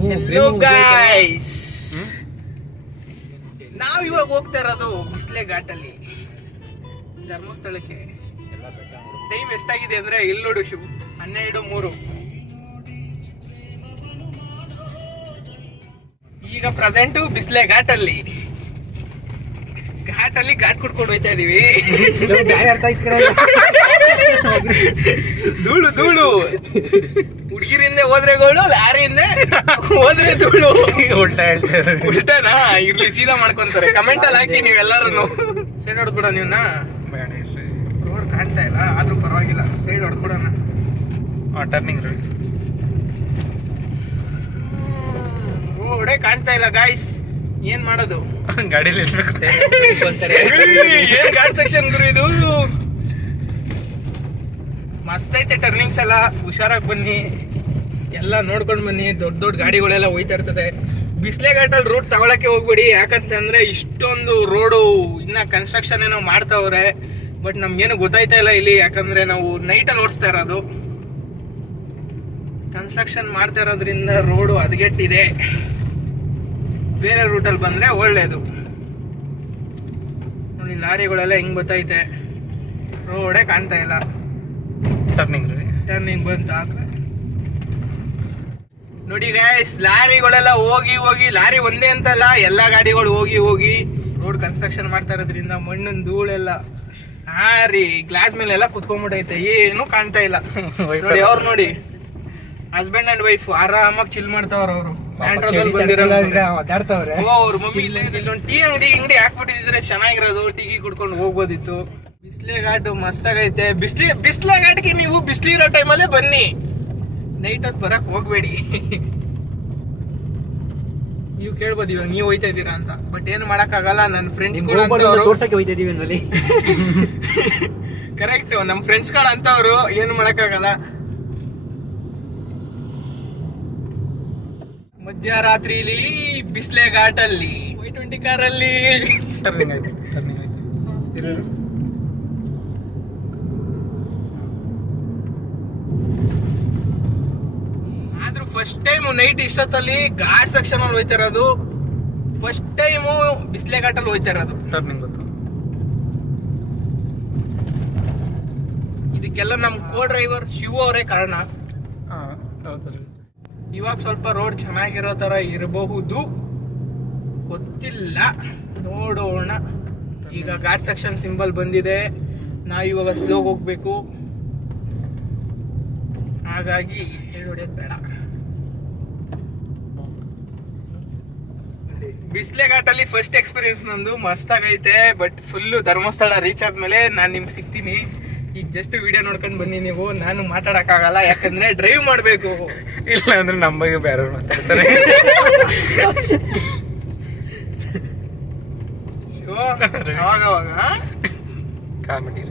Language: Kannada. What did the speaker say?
ಹೆಲೋ ಗೈಸ್, ನಾವ್ ಇವಾಗ ಹೋಗ್ತಾ ಇರೋದು ಬಿಸ್ಲೆ ಘಾಟಲ್ಲಿ ಧರ್ಮಸ್ಥಳಕ್ಕೆ. ಟೈಮ್ ಎಷ್ಟಾಗಿದೆ ಅಂದ್ರೆ ಇಲ್ಲಿ ನೋಡು ಶಿವ್, 12:03. ಈಗ ಪ್ರೆಸೆಂಟು ಬಿಸ್ಲೆ ಘಾಟಲ್ಲಿ ಘಾಟ್ ಕುಡ್ಕೊಂಡು ಹೋಯ್ತಾ ಇದೀವಿ. ಧೂಳು ಧೂಳು, ಹುಡುಗಿರಿಂದ ಹೋದ್ರೆ ಗೋಳು, ಲಾರಿಯಿಂದ ಹೋದ್ರೆ ಧೂಳು. ಉಲ್ಟಾನಾ? ಇರ್ಲಿ, ಸೀದಾ ಮಾಡ್ಕೊಂತಾರೆ. ಕಮೆಂಟ್ ಅಲ್ಲಿ ಹಾಕಿ ನೀವೆಲ್ಲರೂ. ಸೈಡ್ ಹೊಡ್ಕೊಡ ನೀವ್ನ. ರೋಡ್ ಕಾಣ್ತಾ ಇಲ್ಲ ಆದ್ರೂ ಪರವಾಗಿಲ್ಲ, ಸೈಡ್ ಹೊಡ್ಕೊಡೋಣ. ಟರ್ನಿಂಗ್ ರೋಡೇ ಕಾಣ್ತಾ ಇಲ್ಲ ಗಾಯ್ಸ್, ಏನ್ ಮಾಡೋದು? ಗಾಡಿಯಲ್ಲಿ ಏನ್ ಘಾಟ್ ಸೆಕ್ಷನ್ ಗುರು ಇದು. ಮಸ್ತ್ ಐತೆ ಟರ್ನಿಂಗ್ಸ್ ಎಲ್ಲ, ಹುಷಾರಾಗಿ ಬನ್ನಿ, ಎಲ್ಲ ನೋಡ್ಕೊಂಡ್ ಬನ್ನಿ. ದೊಡ್ಡ ದೊಡ್ಡ ಗಾಡಿಗಳೆಲ್ಲ ಹೋಯ್ತಾ ಇರ್ತದೆ. ಬಿಸ್ಲೆ ಘಾಟಲ್ಲಿ ರೂಟ್ ತಗೊಳಕ್ಕೆ ಹೋಗ್ಬೇಡಿ, ಯಾಕಂತಂದ್ರೆ ಇಷ್ಟೊಂದು ರೋಡು ಇನ್ನ ಕನ್ಸ್ಟ್ರಕ್ಷನ್ ಏನೋ ಮಾಡ್ತಾವ್ರೆ. ಬಟ್ ನಮ್ಗೇನು ಗೊತ್ತಾಯ್ತಾ ಇಲ್ಲ ಇಲ್ಲಿ, ಯಾಕಂದ್ರೆ ನಾವು ನೈಟಲ್ಲಿ ಓಡಿಸ್ತಾ ಇರೋದು. ಕನ್ಸ್ಟ್ರಕ್ಷನ್ ಮಾಡ್ತಾ ಇರೋದ್ರಿಂದ ರೋಡು ಹದಗೆಟ್ಟಿದೆ. ಬೇರೆ ರೂಟಲ್ಲಿ ಬಂದ್ರೆ ಒಳ್ಳೇದು. ನೋಡಿ ಲಾರಿಗಳೆಲ್ಲ ಹೆಂಗ್ ಗೊತ್ತೈತೆ, ರೋಡೇ ಕಾಣ್ತಾ ಇಲ್ಲ. ಟರ್ನಿಂಗ್ ಬಂತ ನೋಡಿ ಗೈಸ್, ಲಾರಿಗಳೆಲ್ಲ ಹೋಗಿ ಲಾರಿ ಒಂದೇ ಅಂತಲ್ಲ, ಎಲ್ಲಾ ಗಾಡಿಗಳು ಹೋಗಿ ರೋಡ್ ಕನ್ಸ್ಟ್ರಕ್ಷನ್ ಮಾಡ್ತಾ ಇರೋದ್ರಿಂದ ಮಣ್ಣಿನ ಧೂಳೆಲ್ಲ ಹಾರಿ ಗ್ಲಾಸ್ ಮೇಲೆಲ್ಲ ಕುತ್ಕೊಂಡ್ಬಿಟ್ಟೈತೆ, ಏನು ಕಾಣ್ತಾ ಇಲ್ಲ. ನೋಡಿ ಅವ್ರು ನೋಡಿ, ಹಸ್ಬೆಂಡ್ ಅಂಡ್ ವೈಫ್ ಆರಾಮಾಗಿ ಚಿಲ್ ಮಾಡ್ತಾವ್ರ. ಅವರು ಸ್ಯಾಂಟ್ರೋದಲ್ಲಿ ಬಂದಿರೋ ಅವ್ರ ಮಮ್ಮಿ ಇಲ್ಲೊಂದು ಟೀ ಅಂಗಡಿ ಹಾಕ್ಬಿಟ್ಟಿದ್ರೆ ಚೆನ್ನಾಗಿರೋದು, ಟೀ ಕುಡ್ಕೊಂಡು ಹೋಗ್ಬೋದಿತ್ತು. ಬಿಸ್ಲೆ ಘಾಟ್ ಮಸ್ತಾಗೈತೆ. ಬಿಸ್ಲೆ ಘಾಟ್ಗೆ ನೀವು ಬಿಸ್ಲಿರೋ ಟೈಮಲ್ಲೇ ಬನ್ನಿ, ನೈಟ್ ಹೊತ್ತು ಬರಕ್ ಹೋಗ್ಬೇಡಿ. ನೀವು ಕೇಳ್ಬೋದು ಇವಾಗ ನೀವು ಹೋಯ್ತಾ ಇದ್ದೀರಾ ಅಂತ, ಬಟ್ ಏನು ಮಾಡಕ್ ಆಗಲ್ಲ. ನನ್ನ ಫ್ರೆಂಡ್ಸ್ ಕರೆಕ್ಟ್, ನಮ್ ಫ್ರೆಂಡ್ಸ್ ಗಳು ಅಂತವ್ರು, ಏನು ಮಾಡಕ್ ಆಗಲ್ಲ. ಮಧ್ಯರಾತ್ರಿಲಿ ಬಿಸ್ಲೆ ಘಾಟಲ್ಲಿ Y20 ಕಾರಲ್ಲಿ ಆದ್ರೂ ಫಸ್ಟ್ ಟೈಮ್ ನೈಟ್ ಇಷ್ಟೊತ್ತಲ್ಲಿ ಘಾಟ್ ಸೆಕ್ಷನ್ ಅಲ್ಲಿ ಹೋಯ್ತಾ ಇರೋದು. ಫಸ್ಟ್ ಟೈಮು ಬಿಸ್ಲೆ ಘಾಟಲ್ಲಿ ಹೋಯ್ತಾ ಇರೋದು. ಇದಕ್ಕೆಲ್ಲ ನಮ್ ಕೋ ಡ್ರೈವರ್ ಶಿವ ಅವರೇ ಕಾರಣ. ಇವಾಗ ಸ್ವಲ್ಪ ರೋಡ್ ಚೆನ್ನಾಗಿರೋ ತರ ಇರಬಹುದು, ಗೊತ್ತಿಲ್ಲ, ನೋಡೋಣ. ಈಗ ಘಾಟ್ ಸೆಕ್ಷನ್ ಸಿಂಬಲ್ ಬಂದಿದೆ, ನಾವ್ ಇವಾಗ ಸ್ಲೋ ಹೋಗ್ಬೇಕು, ಹಾಗಾಗಿ ಸೈಡ್ ಹೊಡೆಯೋದು ಬೇಡ. ಬಿಸ್ಲೆ ಘಾಟಲ್ಲಿ ಫಸ್ಟ್ ಎಕ್ಸ್ಪೀರಿಯನ್ಸ್ ನಂದು ಮಸ್ತಾಗೈತೆ. ಬಟ್ ಫುಲ್ಲು ಧರ್ಮಸ್ಥಳ ರೀಚ್ ಆದ್ಮೇಲೆ ನಾನು ನಿಮ್ಗೆ ಸಿಗ್ತೀನಿ. ಈಗ ಜಸ್ಟ್ ವಿಡಿಯೋ ನೋಡ್ಕೊಂಡು ಬನ್ನಿ ನೀವು, ನಾನು ಮಾತಾಡಕ್ಕಾಗಲ್ಲ, ಯಾಕಂದ್ರೆ ಡ್ರೈವ್ ಮಾಡ್ಬೇಕು. ಇಲ್ಲ ಅಂದ್ರೆ ನಮ್ಮ ಬಗ್ಗೆ ಬೇರೆ ಮಾತಾಡ್ತಾರೆ. ಅವಾಗ ಕಾಮಿಡಿ